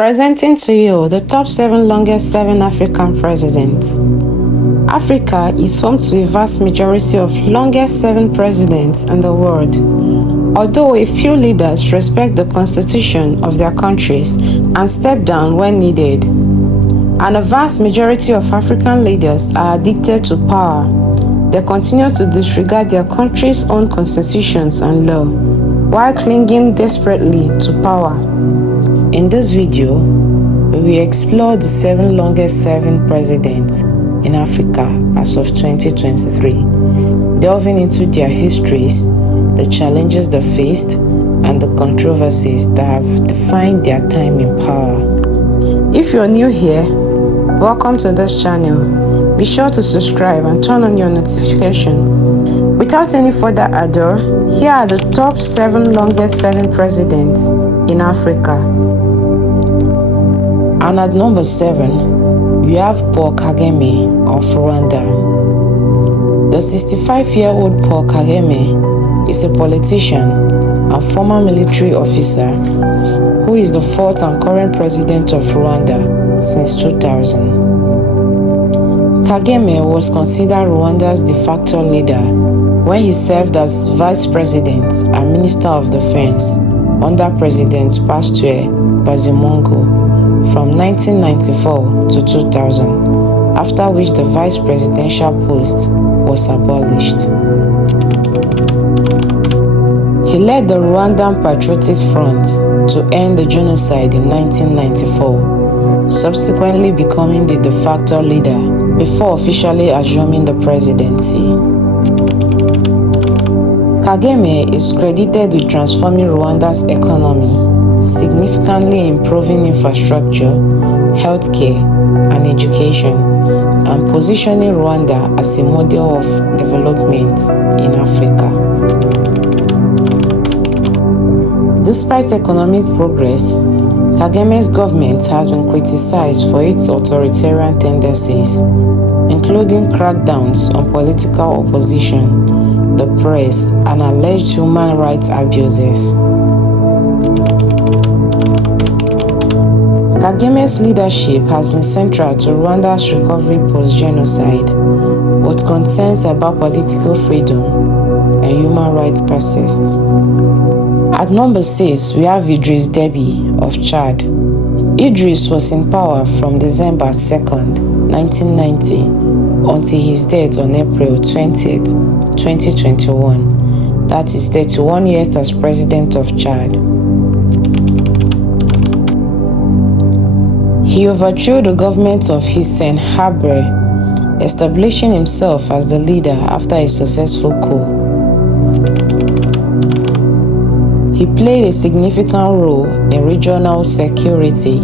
Presenting to you the top 7 longest serving African presidents. Africa is home to a vast majority of longest serving presidents in the world. Although a few leaders respect the constitution of their countries and step down when needed, and a vast majority of African leaders are addicted to power, they continue to disregard their country's own constitutions and law, while clinging desperately to power. In this video, we will explore the 7 longest serving presidents in Africa as of 2023, delving into their histories, the challenges they faced, and the controversies that have defined their time in power. If you're new here, welcome to this channel. Be sure to subscribe and turn on your notification. Without any further ado, here are the top 7 longest serving presidents in Africa. And at number 7, we have Paul Kagame of Rwanda. The 65-year-old Paul Kagame is a politician and former military officer who is the 4th and current president of Rwanda since 2000. Kagame was considered Rwanda's de facto leader when he served as vice president and minister of defense under President Pasteur Bazimongo from 1994 to 2000, after which the vice presidential post was abolished. He led the Rwandan Patriotic Front to end the genocide in 1994, subsequently becoming the de facto leader before officially assuming the presidency. Kagame is credited with transforming Rwanda's economy, significantly improving infrastructure, healthcare, and education, and positioning Rwanda as a model of development in Africa. Despite economic progress, Kagame's government has been criticized for its authoritarian tendencies, including crackdowns on political opposition, the press, and alleged human rights abuses. Kagame's leadership has been central to Rwanda's recovery post-genocide, but concerns about political freedom and human rights persist. At number 6, we have Idriss Déby of Chad. Idriss was in power from December 2nd, 1990 until his death on April 20th, 2021. That is 31 years as president of Chad. He overthrew the government of Hissène Habré, establishing himself as the leader after a successful coup. He played a significant role in regional security,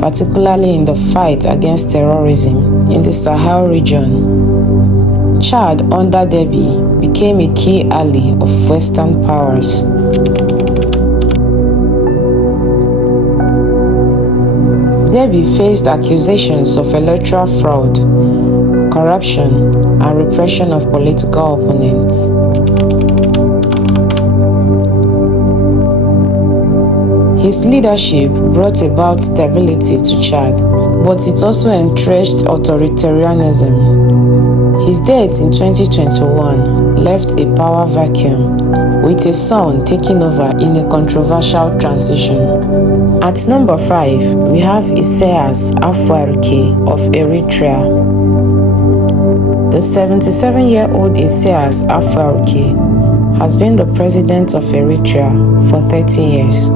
particularly in the fight against terrorism in the Sahel region. Chad, under Déby, became a key ally of Western powers. Déby faced accusations of electoral fraud, corruption, and repression of political opponents. His leadership brought about stability to Chad, but it also entrenched authoritarianism. His death in 2021 left a power vacuum, with his son taking over in a controversial transition. At number 5, we have Isaias Afwerki of Eritrea. The 77-year-old Isaias Afwerki has been the president of Eritrea for 30 years.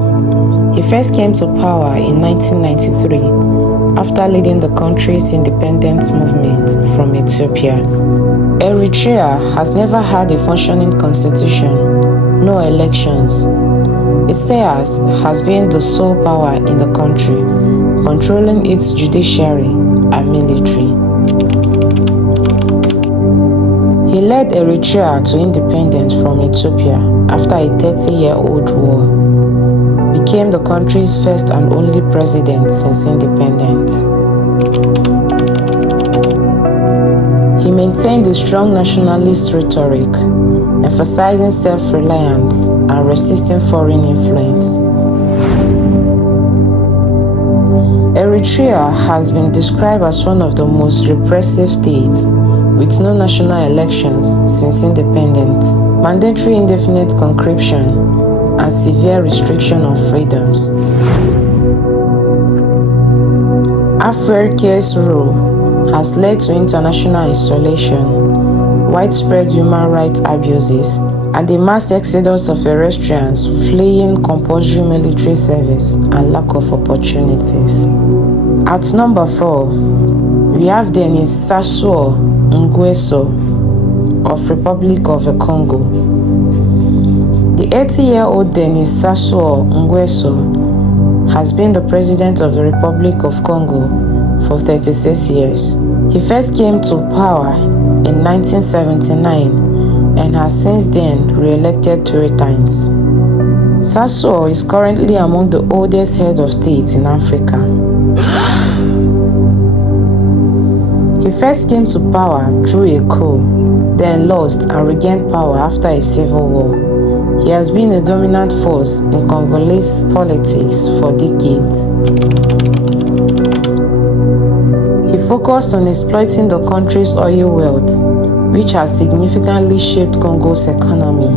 He first came to power in 1993 after leading the country's independence movement from Ethiopia. Eritrea has never had a functioning constitution, no elections. Isaias has been the sole power in the country, controlling its judiciary and military. He led Eritrea to independence from Ethiopia after a 30-year-old war. Became the country's first and only president since independence. He maintained a strong nationalist rhetoric, emphasizing self-reliance and resisting foreign influence. Eritrea has been described as one of the most repressive states, with no national elections since independence, mandatory indefinite conscription, and severe restriction of freedoms. Africa's rule has led to international isolation, widespread human rights abuses, and the mass exodus of Eritreans fleeing compulsory military service and lack of opportunities. At number 4, we have Denis Sassou Nguesso of Republic of the Congo. The 80-year-old Denis Sassou Nguesso has been the president of the Republic of Congo for 36 years. He first came to power in 1979 and has since then re-elected 3 times. Sassou is currently among the oldest heads of state in Africa. He first came to power through a coup, then lost and regained power after a civil war. He has been a dominant force in Congolese politics for decades. He focused on exploiting the country's oil wealth, which has significantly shaped Congo's economy.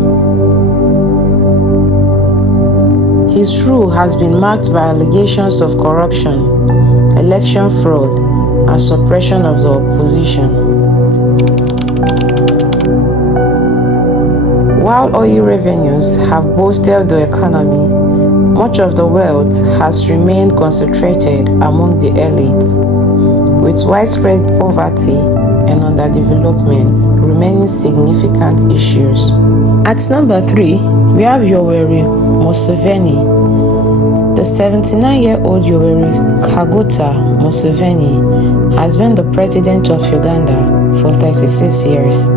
His rule has been marked by allegations of corruption, election fraud, and suppression of the opposition. While oil revenues have bolstered the economy, much of the wealth has remained concentrated among the elite, with widespread poverty and underdevelopment remaining significant issues. At number 3, we have Yoweri Museveni. The 79-year-old Yoweri Kaguta Museveni has been the president of Uganda for 36 years.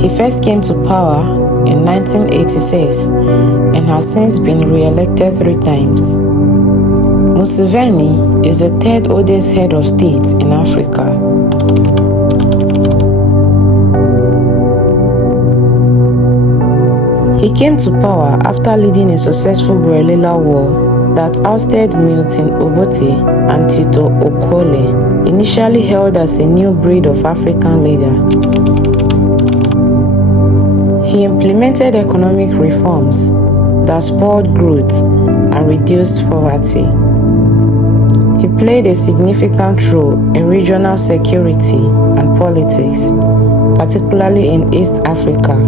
He first came to power in 1986 and has since been re-elected 3 times. Museveni is the 3rd oldest head of state in Africa. He came to power after leading a successful guerrilla war that ousted Milton Obote and Tito Okolie, initially hailed as a new breed of African leader. He implemented economic reforms that spurred growth and reduced poverty. He played a significant role in regional security and politics, particularly in East Africa.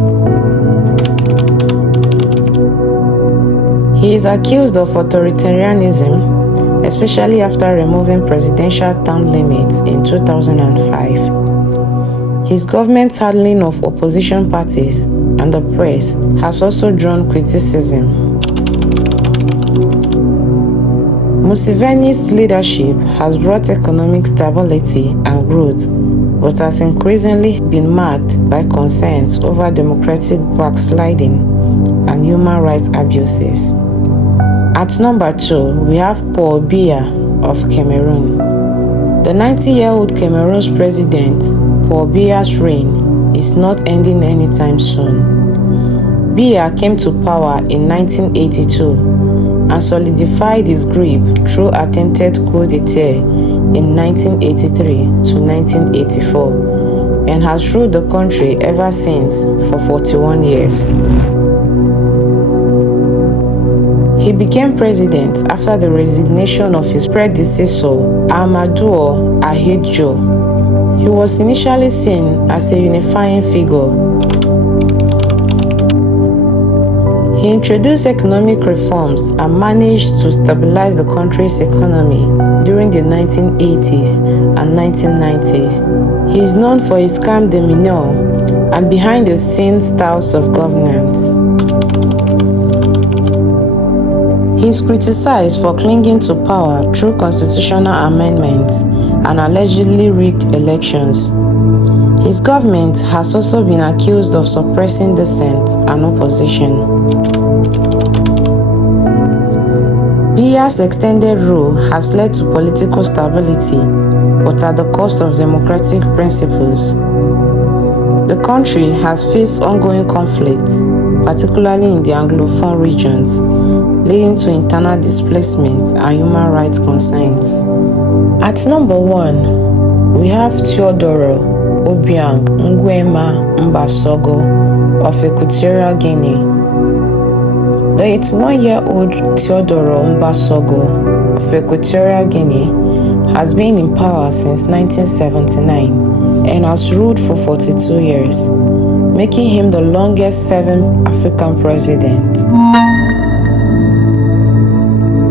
He is accused of authoritarianism, especially after removing presidential term limits in 2005. His government's handling of opposition parties and the press has also drawn criticism. Museveni's leadership has brought economic stability and growth, but has increasingly been marked by concerns over democratic backsliding and human rights abuses. At number 2, we have Paul Biya of Cameroon. The 90-year-old Cameroon's president, Paul Biya's reign is not ending anytime soon. Biya came to power in 1982 and solidified his grip through attempted coup d'etat in 1983 to 1984 and has ruled the country ever since for 41 years. He became president after the resignation of his predecessor, Amadou Ahidjo. He was initially seen as a unifying figure. He introduced economic reforms and managed to stabilize the country's economy during the 1980s and 1990s. He is known for his calm demeanor and behind-the-scenes styles of governance. He is criticized for clinging to power through constitutional amendments and allegedly rigged elections. His government has also been accused of suppressing dissent and opposition. Biya's extended rule has led to political stability, but at the cost of democratic principles. The country has faced ongoing conflict, particularly in the Anglophone regions, leading to internal displacement and human rights concerns. At number 1, we have Teodoro Obiang Nguema Mbasogo of Equatorial Guinea. The 81-year-old Teodoro Mbasogo of Equatorial Guinea has been in power since 1979 and has ruled for 42 years, making him the longest-serving African president.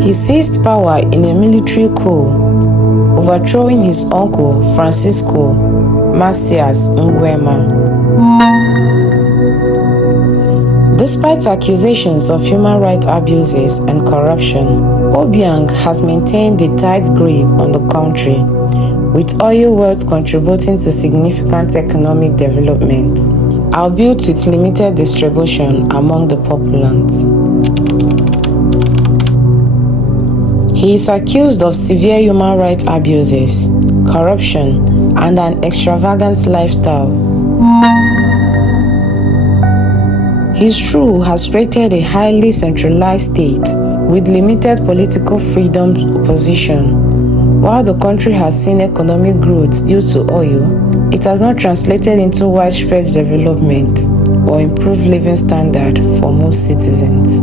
He seized power in a military coup, overthrowing his uncle Francisco Macias Nguema. Despite accusations of human rights abuses and corruption, Obiang has maintained a tight grip on the country, with oil wealth contributing to significant economic development, albeit with limited distribution among the populace. He is accused of severe human rights abuses, corruption, and an extravagant lifestyle. His rule has created a highly centralized state with limited political freedom opposition. While the country has seen economic growth due to oil, it has not translated into widespread development or improved living standard for most citizens.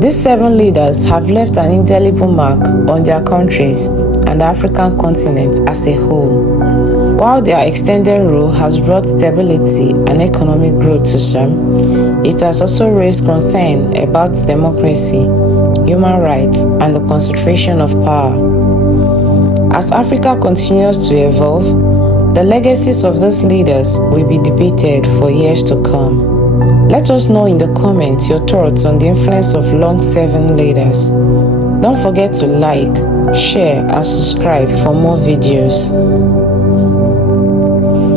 These 7 leaders have left an indelible mark on their countries and the African continent as a whole. While their extended rule has brought stability and economic growth to some, it has also raised concern about democracy, human rights, and the concentration of power. As Africa continues to evolve, the legacies of these leaders will be debated for years to come. Let us know in the comments your thoughts on the influence of long-serving leaders. Don't forget to like, share, and subscribe for more videos.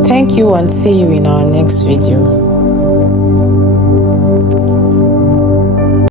Thank you and see you in our next video.